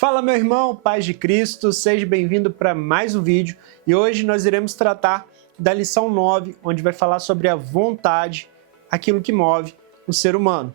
Fala meu irmão, paz de Cristo, seja bem-vindo para mais um vídeo e hoje nós iremos tratar da lição 9, onde vai falar sobre a vontade, aquilo que move o ser humano.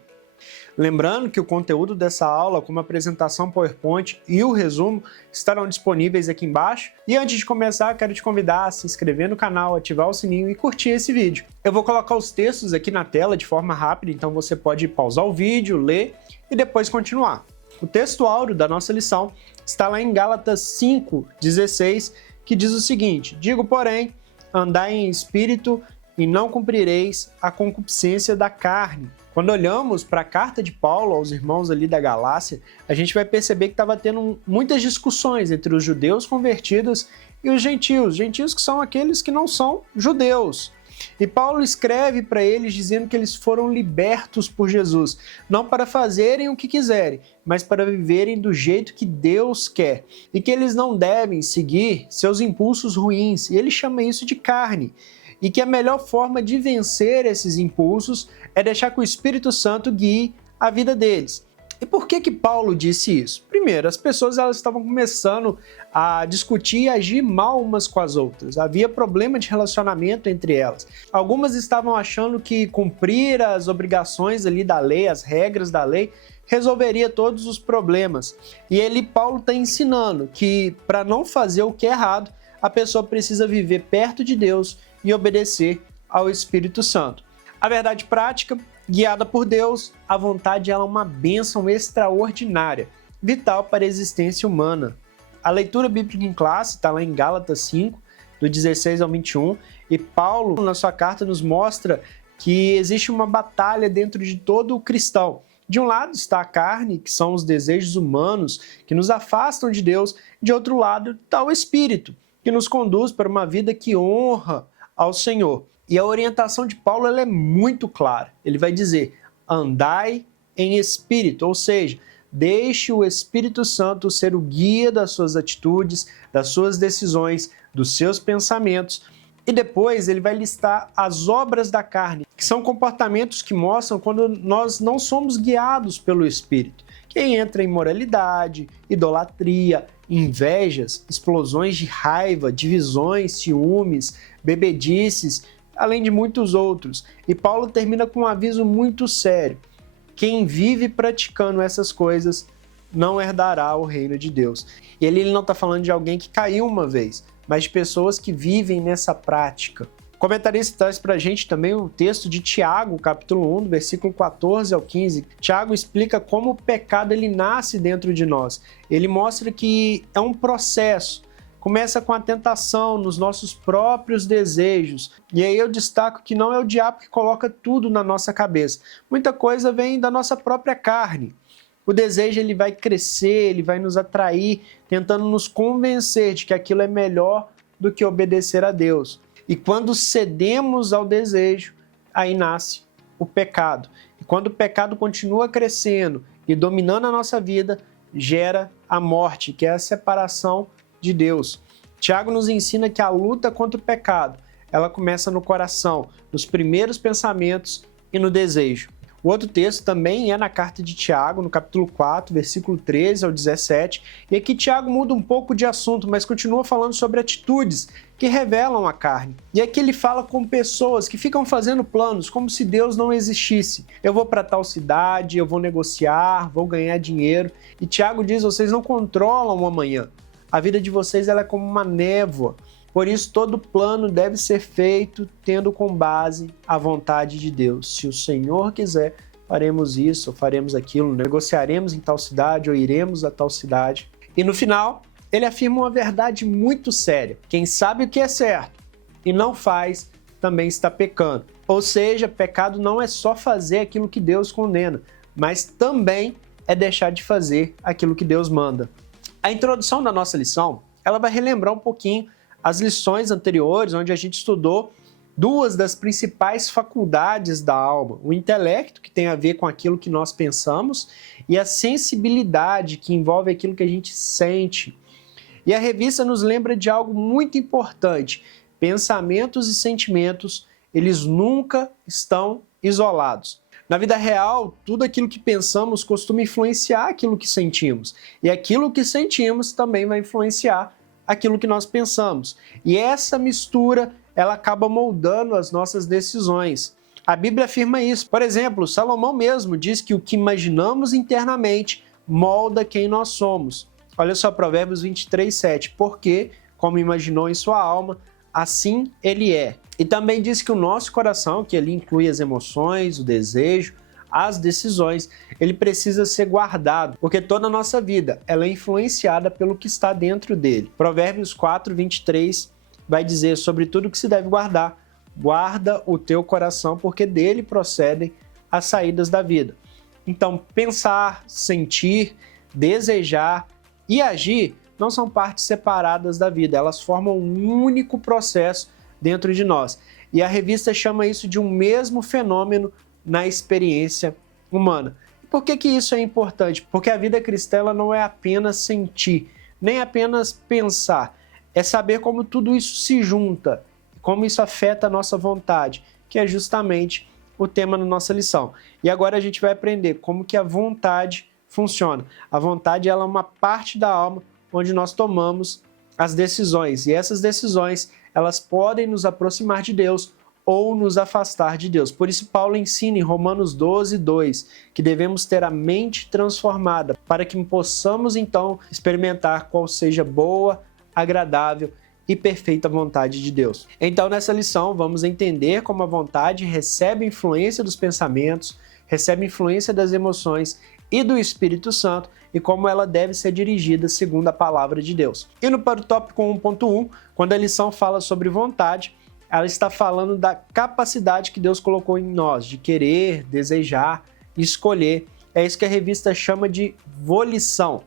Lembrando que o conteúdo dessa aula, como a apresentação PowerPoint e o resumo, estarão disponíveis aqui embaixo. E antes de começar, quero te convidar a se inscrever no canal, ativar o sininho e curtir esse vídeo. Eu vou colocar os textos aqui na tela de forma rápida, então você pode pausar o vídeo, ler e depois continuar. O texto áureo da nossa lição está lá em Gálatas 5:16, que diz o seguinte: digo, porém, andai em espírito e não cumprireis a concupiscência da carne. Quando olhamos para a carta de Paulo aos irmãos ali da Galácia, a gente vai perceber que estava tendo muitas discussões entre os judeus convertidos e os gentios que são aqueles que não são judeus. E Paulo escreve para eles dizendo que eles foram libertos por Jesus, não para fazerem o que quiserem, mas para viverem do jeito que Deus quer, e que eles não devem seguir seus impulsos ruins, e ele chama isso de carne, e que a melhor forma de vencer esses impulsos é deixar que o Espírito Santo guie a vida deles. E por que Paulo disse isso? Primeiro, as pessoas elas estavam começando a discutir e agir mal umas com as outras. Havia problema de relacionamento entre elas. Algumas estavam achando que cumprir as obrigações ali da lei, as regras da lei, resolveria todos os problemas. E Paulo está ensinando que para não fazer o que é errado, a pessoa precisa viver perto de Deus e obedecer ao Espírito Santo. A verdade prática, guiada por Deus, a vontade ela é uma bênção extraordinária, vital para a existência humana. A leitura bíblica em classe está lá em Gálatas 5, do 16 ao 21, e Paulo, na sua carta, nos mostra que existe uma batalha dentro de todo o cristão. De um lado está a carne, que são os desejos humanos que nos afastam de Deus, de outro lado está o Espírito, que nos conduz para uma vida que honra ao Senhor. E a orientação de Paulo ela é muito clara. Ele vai dizer, andai em espírito, ou seja, deixe o Espírito Santo ser o guia das suas atitudes, das suas decisões, dos seus pensamentos. E depois ele vai listar as obras da carne, que são comportamentos que mostram quando nós não somos guiados pelo Espírito. Quem entra em imoralidade, idolatria, invejas, explosões de raiva, divisões, ciúmes, bebedices, além de muitos outros. E Paulo termina com um aviso muito sério. Quem vive praticando essas coisas não herdará o reino de Deus. E ele não está falando de alguém que caiu uma vez, mas de pessoas que vivem nessa prática. O comentarista traz para a gente também o texto de Tiago, capítulo 1, do versículo 14 ao 15. Tiago explica como o pecado ele nasce dentro de nós. Ele mostra que é um processo. Começa com a tentação nos nossos próprios desejos. E aí eu destaco que não é o diabo que coloca tudo na nossa cabeça. Muita coisa vem da nossa própria carne. O desejo ele vai crescer, ele vai nos atrair, tentando nos convencer de que aquilo é melhor do que obedecer a Deus. E quando cedemos ao desejo, aí nasce o pecado. E quando o pecado continua crescendo e dominando a nossa vida, gera a morte, que é a separação de Deus. Tiago nos ensina que a luta contra o pecado, ela começa no coração, nos primeiros pensamentos e no desejo. O outro texto também é na carta de Tiago, no capítulo 4, versículo 13 ao 17, e aqui Tiago muda um pouco de assunto, mas continua falando sobre atitudes que revelam a carne. E aqui ele fala com pessoas que ficam fazendo planos como se Deus não existisse. Eu vou para tal cidade, eu vou negociar, vou ganhar dinheiro. E Tiago diz, vocês não controlam o amanhã. A vida de vocês ela é como uma névoa. Por isso, todo plano deve ser feito tendo com base a vontade de Deus. Se o Senhor quiser, faremos isso, ou faremos aquilo, negociaremos em tal cidade, ou iremos a tal cidade. E no final, ele afirma uma verdade muito séria. Quem sabe o que é certo e não faz, também está pecando. Ou seja, pecado não é só fazer aquilo que Deus condena, mas também é deixar de fazer aquilo que Deus manda. A introdução da nossa lição, ela vai relembrar um pouquinho as lições anteriores, onde a gente estudou duas das principais faculdades da alma, o intelecto, que tem a ver com aquilo que nós pensamos, e a sensibilidade, que envolve aquilo que a gente sente. E a revista nos lembra de algo muito importante: pensamentos e sentimentos, eles nunca estão isolados. Na vida real, tudo aquilo que pensamos costuma influenciar aquilo que sentimos. E aquilo que sentimos também vai influenciar aquilo que nós pensamos. E essa mistura, ela acaba moldando as nossas decisões. A Bíblia afirma isso. Por exemplo, Salomão mesmo diz que o que imaginamos internamente molda quem nós somos. Olha só, Provérbios 23:7. Porque, como imaginou em sua alma, assim ele é. E também diz que o nosso coração, que ali inclui as emoções, o desejo, as decisões, ele precisa ser guardado, porque toda a nossa vida ela é influenciada pelo que está dentro dele. Provérbios 4:23 vai dizer sobre tudo que se deve guardar. Guarda o teu coração, porque dele procedem as saídas da vida. Então, pensar, sentir, desejar e agir não são partes separadas da vida, elas formam um único processo dentro de nós. E a revista chama isso de um mesmo fenômeno na experiência humana. Por que isso é importante? Porque a vida cristã ela não é apenas sentir, nem apenas pensar, é saber como tudo isso se junta, como isso afeta a nossa vontade, que é justamente o tema da nossa lição. E agora a gente vai aprender como que a vontade funciona. A vontade ela é uma parte da alma onde nós tomamos as decisões. E essas decisões, elas podem nos aproximar de Deus ou nos afastar de Deus. Por isso Paulo ensina em Romanos 12:2 que devemos ter a mente transformada para que possamos então experimentar qual seja boa, agradável e perfeita vontade de Deus. Então, nessa lição, vamos entender como a vontade recebe influência dos pensamentos, recebe influência das emoções e do Espírito Santo e como ela deve ser dirigida segundo a palavra de Deus. Indo para o tópico 1.1, quando a lição fala sobre vontade, ela está falando da capacidade que Deus colocou em nós, de querer, desejar, escolher. É isso que a revista chama de volição.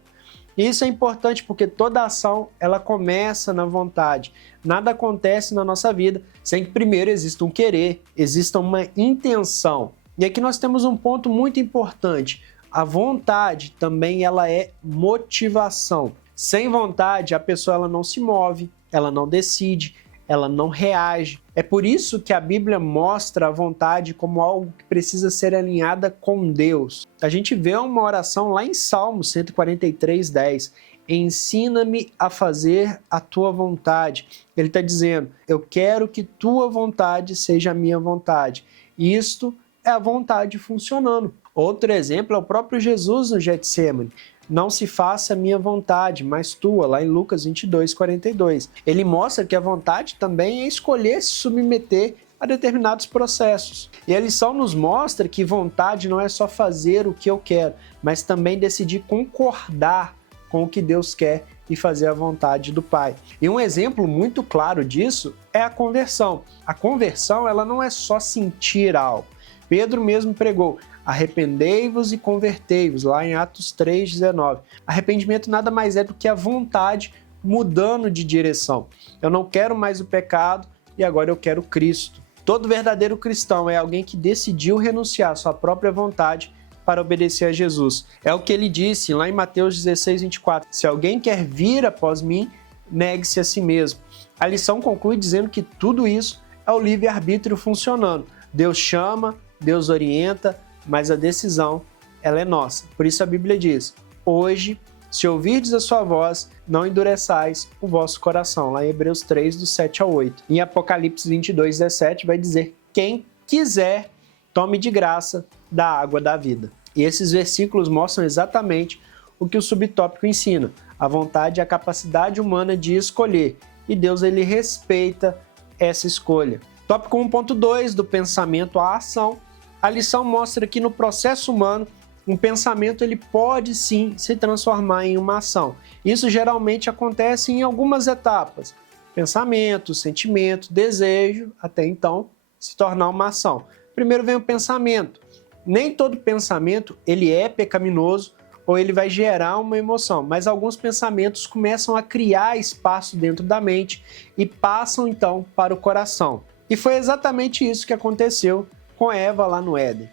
E isso é importante porque toda ação ela começa na vontade. Nada acontece na nossa vida sem que primeiro exista um querer, exista uma intenção. E aqui nós temos um ponto muito importante. A vontade também ela é motivação. Sem vontade a pessoa ela não se move, ela não decide, ela não reage. É por isso que a Bíblia mostra a vontade como algo que precisa ser alinhada com Deus. A gente vê uma oração lá em Salmo 143:10. Ensina-me a fazer a tua vontade. Ele está dizendo, eu quero que tua vontade seja a minha vontade. E isto é a vontade funcionando. Outro exemplo é o próprio Jesus no Getsêmani. Não se faça a minha vontade, mas tua, lá em Lucas 22:42. Ele mostra que a vontade também é escolher se submeter a determinados processos. E a lição nos mostra que vontade não é só fazer o que eu quero, mas também decidir concordar com o que Deus quer e fazer a vontade do Pai. E um exemplo muito claro disso é a conversão. A conversão ela não é só sentir algo. Pedro mesmo pregou, arrependei-vos e convertei-vos, lá em Atos 3:19. Arrependimento nada mais é do que a vontade mudando de direção. Eu não quero mais o pecado e agora eu quero Cristo. Todo verdadeiro cristão é alguém que decidiu renunciar à sua própria vontade para obedecer a Jesus. É o que ele disse lá em Mateus 16:24. Se alguém quer vir após mim, negue-se a si mesmo. A lição conclui dizendo que tudo isso é o livre-arbítrio funcionando. Deus chama, Deus orienta, mas a decisão, ela é nossa. Por isso a Bíblia diz, hoje, se ouvirdes a sua voz, não endureçais o vosso coração. Lá em Hebreus 3, do 7 ao 8. Em Apocalipse 22:17 vai dizer, quem quiser, tome de graça da água da vida. E esses versículos mostram exatamente o que o subtópico ensina. A vontade e a capacidade humana de escolher. E Deus, ele respeita essa escolha. Tópico 1.2, do pensamento à ação. A lição mostra que no processo humano, um pensamento ele pode sim se transformar em uma ação. Isso geralmente acontece em algumas etapas. Pensamento, sentimento, desejo, até então se tornar uma ação. Primeiro vem o pensamento. Nem todo pensamento ele é pecaminoso ou ele vai gerar uma emoção, mas alguns pensamentos começam a criar espaço dentro da mente e passam então para o coração. E foi exatamente isso que aconteceu com Eva lá no Éden.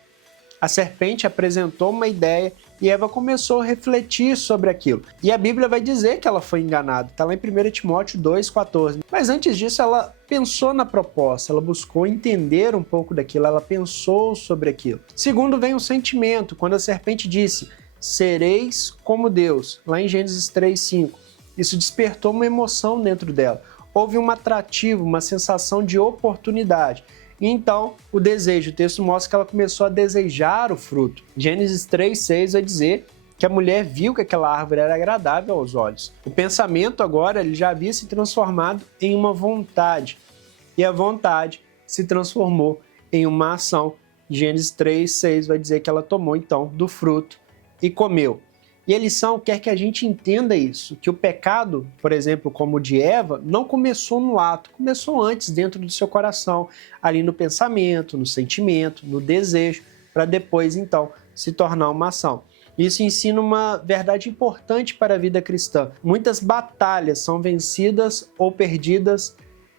A serpente apresentou uma ideia e Eva começou a refletir sobre aquilo. E a Bíblia vai dizer que ela foi enganada, está lá em 1 Timóteo 2,14. Mas antes disso, ela pensou na proposta, ela buscou entender um pouco daquilo, ela pensou sobre aquilo. Segundo, vem o sentimento, quando a serpente disse: sereis como Deus, lá em Gênesis 3,5. Isso despertou uma emoção dentro dela. Houve um atrativo, uma sensação de oportunidade. E então, o desejo, o texto mostra que ela começou a desejar o fruto. Gênesis 3,6 vai dizer que a mulher viu que aquela árvore era agradável aos olhos. O pensamento agora ele já havia se transformado em uma vontade. E a vontade se transformou em uma ação. Gênesis 3,6 vai dizer que ela tomou então do fruto e comeu. E a lição quer que a gente entenda isso, que o pecado, por exemplo, como o de Eva, não começou no ato, começou antes dentro do seu coração, ali no pensamento, no sentimento, no desejo, para depois então se tornar uma ação. Isso ensina uma verdade importante para a vida cristã. Muitas batalhas são vencidas ou perdidas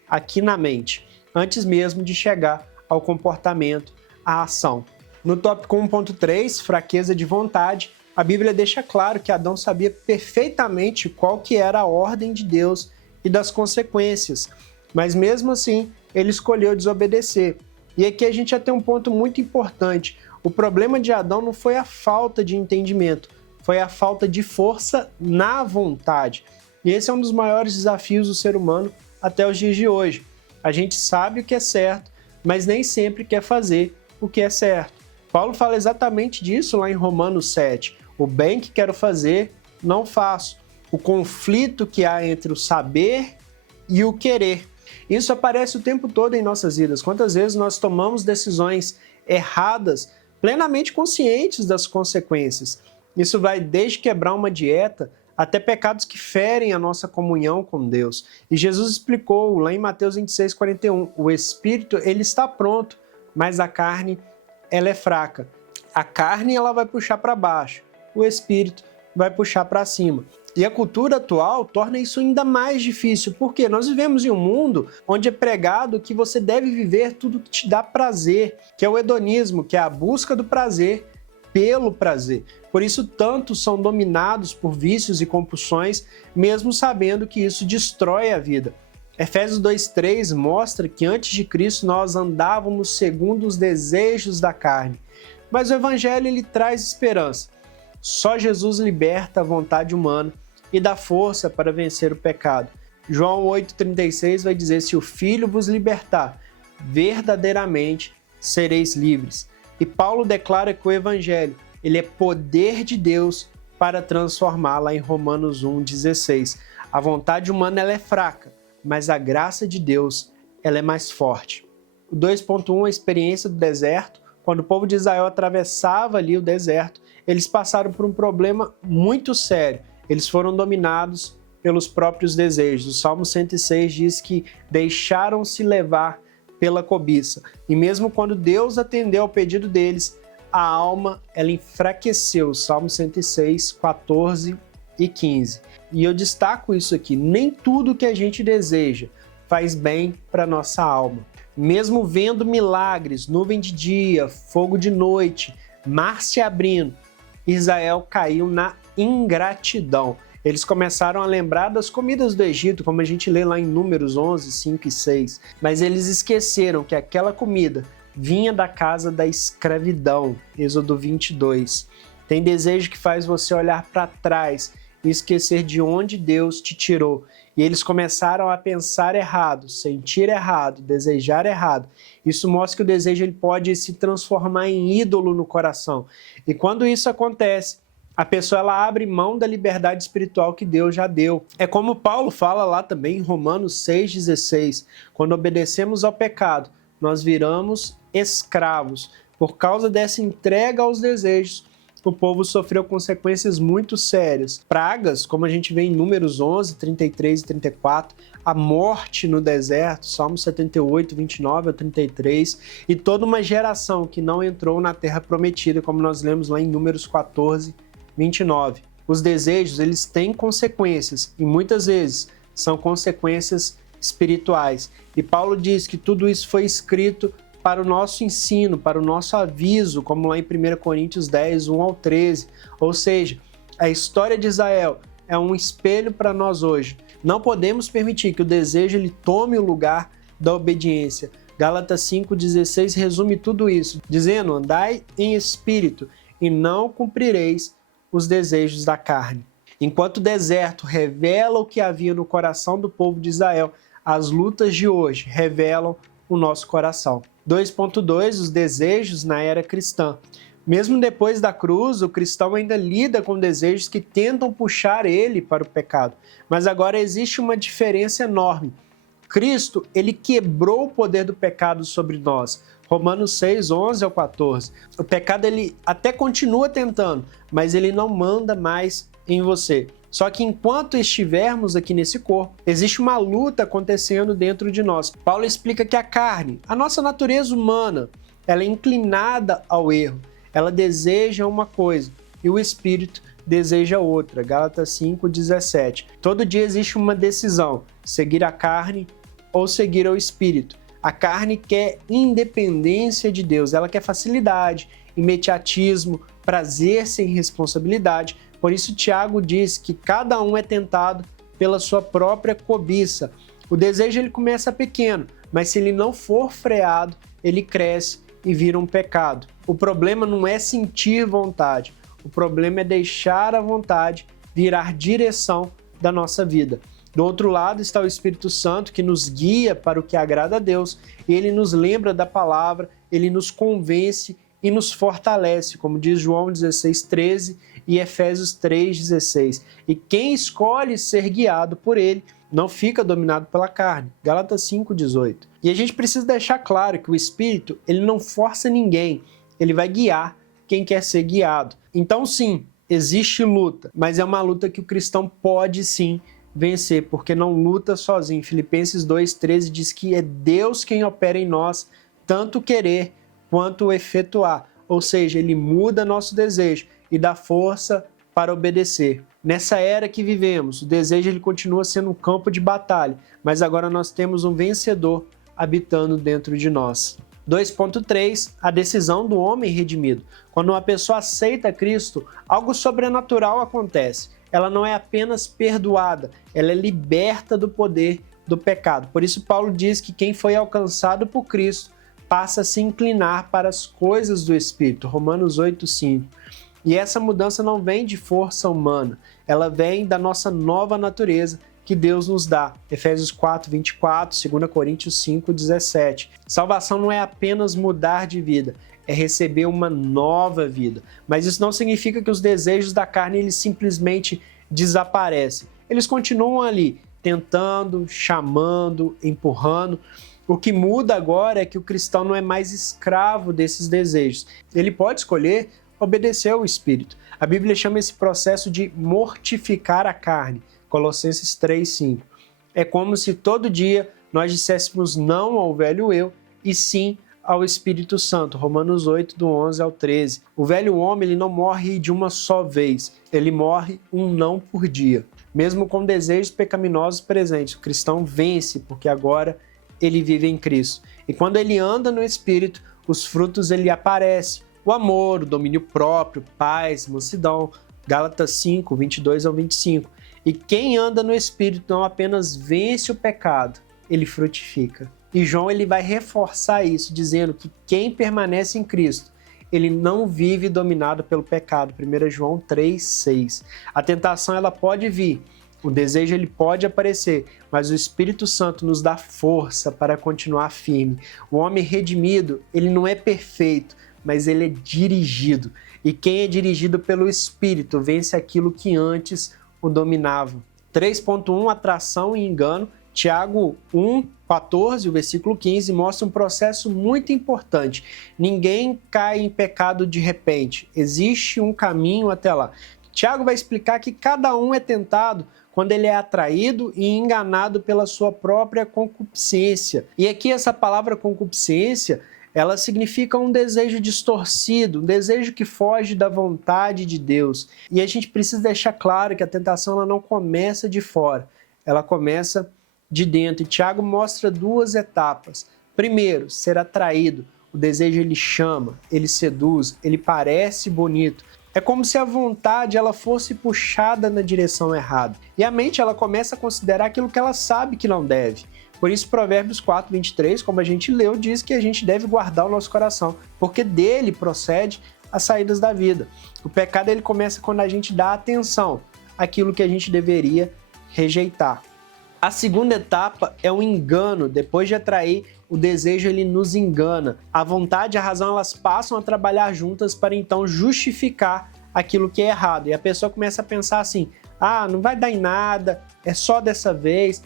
aqui na mente, antes mesmo de chegar ao comportamento, à ação. No tópico 1.3, fraqueza de vontade, a Bíblia deixa claro que Adão sabia perfeitamente qual que era a ordem de Deus e das consequências, mas mesmo assim ele escolheu desobedecer. E aqui a gente já tem um ponto muito importante. O problema de Adão não foi a falta de entendimento, foi a falta de força na vontade. E esse é um dos maiores desafios do ser humano até os dias de hoje. A gente sabe o que é certo, mas nem sempre quer fazer o que é certo. Paulo fala exatamente disso lá em Romanos 7. O bem que quero fazer, não faço. O conflito que há entre o saber e o querer. Isso aparece o tempo todo em nossas vidas. Quantas vezes nós tomamos decisões erradas, plenamente conscientes das consequências. Isso vai desde quebrar uma dieta até pecados que ferem a nossa comunhão com Deus. E Jesus explicou lá em Mateus 26:41, o espírito ele está pronto, mas a carne ela é fraca. A carne ela vai puxar para baixo, o espírito vai puxar para cima. E a cultura atual torna isso ainda mais difícil, porque nós vivemos em um mundo onde é pregado que você deve viver tudo que te dá prazer, que é o hedonismo, que é a busca do prazer pelo prazer. Por isso, tantos são dominados por vícios e compulsões, mesmo sabendo que isso destrói a vida. Efésios 2:3 mostra que antes de Cristo nós andávamos segundo os desejos da carne. Mas o Evangelho ele traz esperança. Só Jesus liberta a vontade humana e dá força para vencer o pecado. João 8,36 vai dizer: se o Filho vos libertar, verdadeiramente sereis livres. E Paulo declara que o Evangelho ele é poder de Deus para transformar, lá em Romanos 1,16. A vontade humana ela é fraca, mas a graça de Deus ela é mais forte. O 2.1, a experiência do deserto. Quando o povo de Israel atravessava ali o deserto, eles passaram por um problema muito sério. Eles foram dominados pelos próprios desejos. O Salmo 106 diz que deixaram-se levar pela cobiça. E mesmo quando Deus atendeu ao pedido deles, a alma ela enfraqueceu. Salmo 106, 14 e 15. E eu destaco isso aqui. Nem tudo que a gente deseja faz bem para a nossa alma. Mesmo vendo milagres, nuvem de dia, fogo de noite, mar se abrindo, Israel caiu na ingratidão. Eles começaram a lembrar das comidas do Egito, como a gente lê lá em Números 11, 5 e 6. Mas eles esqueceram que aquela comida vinha da casa da escravidão, Êxodo 22. Tem desejo que faz você olhar para trás e esquecer de onde Deus te tirou. E eles começaram a pensar errado, sentir errado, desejar errado. Isso mostra que o desejo ele pode se transformar em ídolo no coração. E quando isso acontece, a pessoa ela abre mão da liberdade espiritual que Deus já deu. É como Paulo fala lá também em Romanos 6,16. Quando obedecemos ao pecado, nós viramos escravos. Por causa dessa entrega aos desejos, o povo sofreu consequências muito sérias. Pragas, como a gente vê em Números 11, 33 e 34, a morte no deserto, Salmo 78, 29 a 33, e toda uma geração que não entrou na terra prometida, como nós lemos lá em Números 14, 29. Os desejos, eles têm consequências, e muitas vezes são consequências espirituais. E Paulo diz que tudo isso foi escrito para o nosso ensino, para o nosso aviso, como lá em 1 Coríntios 10, 1 ao 13. Ou seja, a história de Israel é um espelho para nós hoje. Não podemos permitir que o desejo ele tome o lugar da obediência. Gálatas 5,16 resume tudo isso, dizendo: andai em espírito e não cumprireis os desejos da carne. Enquanto o deserto revela o que havia no coração do povo de Israel, as lutas de hoje revelam o nosso coração. 2.2 Os desejos na era cristã. Mesmo depois da cruz, o cristão ainda lida com desejos que tentam puxar ele para o pecado. Mas agora existe uma diferença enorme. Cristo, ele quebrou o poder do pecado sobre nós. Romanos 6, 11 ao 14. O pecado, ele até continua tentando, mas ele não manda mais em você. Só que enquanto estivermos aqui nesse corpo, existe uma luta acontecendo dentro de nós. Paulo explica que a carne, a nossa natureza humana, ela é inclinada ao erro. Ela deseja uma coisa e o espírito deseja outra. Gálatas 5:17. Todo dia existe uma decisão: seguir a carne ou seguir o espírito. A carne quer independência de Deus, ela quer facilidade, imediatismo, prazer sem responsabilidade. Por isso Tiago diz que cada um é tentado pela sua própria cobiça. O desejo ele começa pequeno, mas se ele não for freado, ele cresce e vira um pecado. O problema não é sentir vontade, o problema é deixar a vontade virar direção da nossa vida. Do outro lado está o Espírito Santo, que nos guia para o que agrada a Deus, e ele nos lembra da palavra, ele nos convence e nos fortalece, como diz João 16:13 e Efésios 3:16. E quem escolhe ser guiado por ele não fica dominado pela carne. Gálatas 5:18. E a gente precisa deixar claro que o Espírito, ele não força ninguém, ele vai guiar quem quer ser guiado. Então sim, existe luta, mas é uma luta que o cristão pode sim vencer, porque não luta sozinho. Filipenses 2:13 diz que é Deus quem opera em nós, tanto querer quanto efetuar. Ou seja, ele muda nosso desejo e dá força para obedecer. Nessa era que vivemos, o desejo ele continua sendo um campo de batalha, mas agora nós temos um vencedor habitando dentro de nós. 2.3 A decisão do homem redimido. Quando uma pessoa aceita Cristo, algo sobrenatural acontece. Ela não é apenas perdoada, ela é liberta do poder do pecado. Por isso Paulo diz que quem foi alcançado por Cristo passa a se inclinar para as coisas do Espírito. Romanos 8:5. E essa mudança não vem de força humana, ela vem da nossa nova natureza que Deus nos dá. Efésios 4:24, 2 Coríntios 5:17. Salvação não é apenas mudar de vida, é receber uma nova vida. Mas isso não significa que os desejos da carne eles simplesmente desaparecem. Eles continuam ali, tentando, chamando, empurrando. O que muda agora é que o cristão não é mais escravo desses desejos. Ele pode escolher obedecer ao Espírito. A Bíblia chama esse processo de mortificar a carne. Colossenses 3:5. É como se todo dia nós disséssemos não ao velho eu e sim ao Espírito Santo. Romanos 8, do 11 ao 13. O velho homem ele não morre de uma só vez, ele morre um não por dia. Mesmo com desejos pecaminosos presentes, o cristão vence porque agora ele vive em Cristo. E quando ele anda no Espírito, os frutos ele aparecem. O amor, o domínio próprio, paz, mansidão. Gálatas 5, 22 ao 25. E quem anda no Espírito não apenas vence o pecado, ele frutifica. E João ele vai reforçar isso, dizendo que quem permanece em Cristo, ele não vive dominado pelo pecado. 1 João 3:6. A tentação ela pode vir, o desejo ele pode aparecer, mas o Espírito Santo nos dá força para continuar firme. O homem redimido, ele não é perfeito, mas ele é dirigido. E quem é dirigido pelo Espírito vence aquilo que antes o dominava. 3.1 Atração e engano. Tiago 1:14, o versículo 15, mostra um processo muito importante. Ninguém cai em pecado de repente. Existe um caminho até lá. Tiago vai explicar que cada um é tentado quando ele é atraído e enganado pela sua própria concupiscência. E aqui essa palavra concupiscência, ela significa um desejo distorcido, um desejo que foge da vontade de Deus. E a gente precisa deixar claro que a tentação ela não começa de fora, ela começa de dentro. E Tiago mostra duas etapas. Primeiro, ser atraído. O desejo ele chama, ele seduz, ele parece bonito. É como se a vontade ela fosse puxada na direção errada. E a mente ela começa a considerar aquilo que ela sabe que não deve. Por isso Provérbios 4:23, como a gente leu, diz que a gente deve guardar o nosso coração, porque dele procede as saídas da vida. O pecado ele começa quando a gente dá atenção àquilo que a gente deveria rejeitar. A segunda etapa é o engano. Depois de atrair, o desejo ele nos engana. A vontade e a razão elas passam a trabalhar juntas para então justificar aquilo que é errado. E a pessoa começa a pensar assim: não vai dar em nada, é só dessa vez,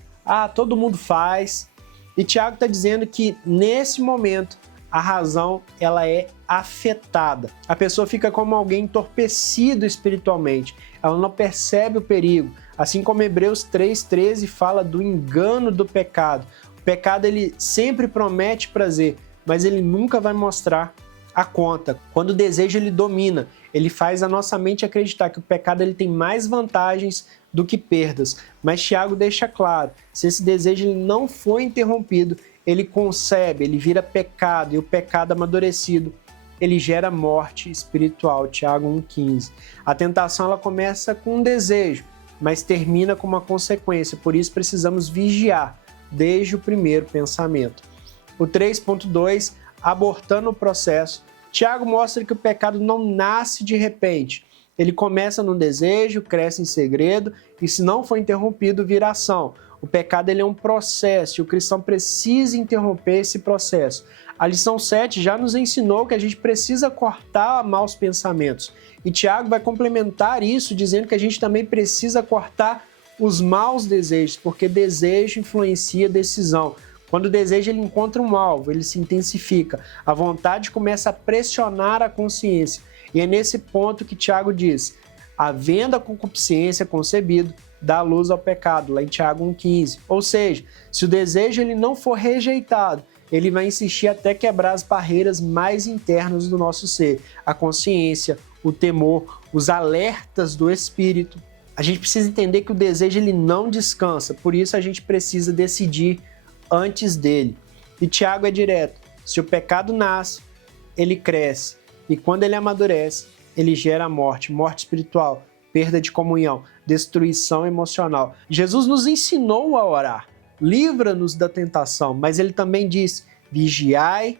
todo mundo faz. E Tiago está dizendo que nesse momento a razão ela é afetada. A pessoa fica como alguém entorpecido espiritualmente. Ela não percebe o perigo. Assim como Hebreus 3:13 fala do engano do pecado. O pecado ele sempre promete prazer, mas ele nunca vai mostrar a conta. Quando o desejo ele domina, ele faz a nossa mente acreditar que o pecado ele tem mais vantagens do que perdas. Mas Tiago deixa claro, se esse desejo ele não for interrompido, ele concebe, ele vira pecado, e o pecado amadurecido, ele gera morte espiritual. Tiago 1:15. A tentação ela começa com um desejo, mas termina com uma consequência, por isso precisamos vigiar desde o primeiro pensamento. O 3.2, abortando o processo, Tiago mostra que o pecado não nasce de repente. Ele começa num desejo, cresce em segredo e, se não for interrompido, vira ação. O pecado ele é um processo e o cristão precisa interromper esse processo. A lição 7 já nos ensinou que a gente precisa cortar maus pensamentos. E Tiago vai complementar isso dizendo que a gente também precisa cortar os maus desejos, porque desejo influencia decisão. Quando o desejo ele encontra um alvo, ele se intensifica. A vontade começa a pressionar a consciência. E é nesse ponto que Tiago diz: havendo a concupiscência concebido, dá luz ao pecado, lá em Tiago 1:15. Ou seja, se o desejo ele não for rejeitado, ele vai insistir até quebrar as barreiras mais internas do nosso ser, a consciência, o temor, os alertas do espírito. A gente precisa entender que o desejo ele não descansa, por isso a gente precisa decidir antes dele. E Tiago é direto: se o pecado nasce, ele cresce, e quando ele amadurece, ele gera morte, morte espiritual, perda de comunhão, destruição emocional. Jesus nos ensinou a orar, livra-nos da tentação, mas ele também disse: vigiai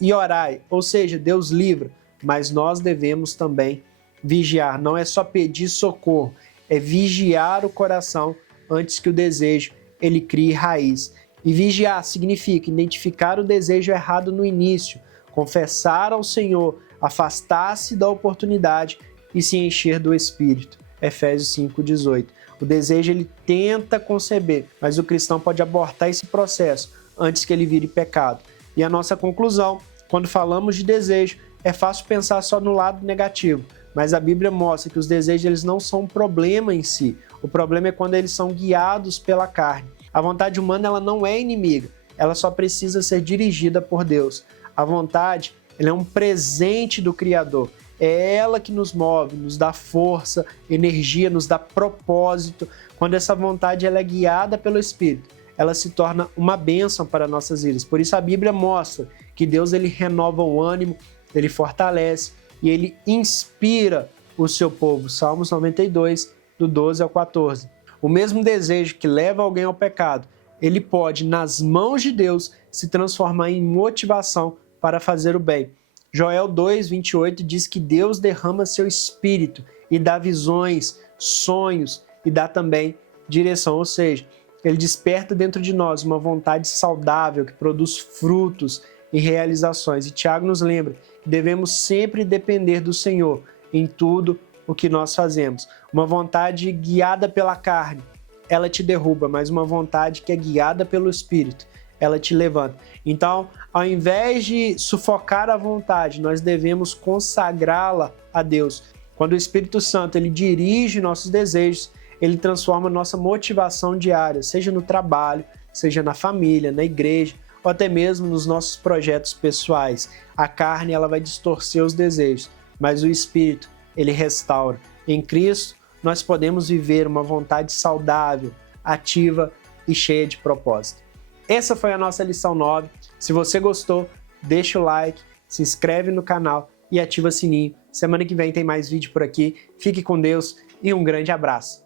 e orai, ou seja, Deus livra, mas nós devemos também vigiar. Não é só pedir socorro, é vigiar o coração antes que o desejo ele crie raiz. E vigiar significa identificar o desejo errado no início, confessar ao Senhor, afastar-se da oportunidade e se encher do Espírito. Efésios 5:18. O desejo ele tenta conceber, mas o cristão pode abortar esse processo antes que ele vire pecado. E a nossa conclusão, quando falamos de desejo, é fácil pensar só no lado negativo, mas a Bíblia mostra que os desejos eles não são um problema em si. O problema é quando eles são guiados pela carne. A vontade humana ela não é inimiga, ela só precisa ser dirigida por Deus. A vontade ela é um presente do Criador. É ela que nos move, nos dá força, energia, nos dá propósito. Quando essa vontade ela é guiada pelo Espírito, ela se torna uma bênção para nossas vidas. Por isso a Bíblia mostra que Deus ele renova o ânimo, ele fortalece e ele inspira o seu povo. Salmos 92, do 12 ao 14. O mesmo desejo que leva alguém ao pecado, ele pode, nas mãos de Deus, se transformar em motivação para fazer o bem. Joel 2:28 diz que Deus derrama seu espírito e dá visões, sonhos e dá também direção, ou seja, ele desperta dentro de nós uma vontade saudável que produz frutos e realizações. E Tiago nos lembra que devemos sempre depender do Senhor em tudo o que nós fazemos. Uma vontade guiada pela carne, ela te derruba, mas uma vontade que é guiada pelo Espírito, ela te levanta. Então, ao invés de sufocar a vontade, nós devemos consagrá-la a Deus. Quando o Espírito Santo ele dirige nossos desejos, ele transforma nossa motivação diária, seja no trabalho, seja na família, na igreja, ou até mesmo nos nossos projetos pessoais. A carne ela vai distorcer os desejos, mas o Espírito ele restaura. Em Cristo, nós podemos viver uma vontade saudável, ativa e cheia de propósito. Essa foi a nossa lição 9. Se você gostou, deixa o like, se inscreve no canal e ativa o sininho. Semana que vem tem mais vídeo por aqui. Fique com Deus e um grande abraço.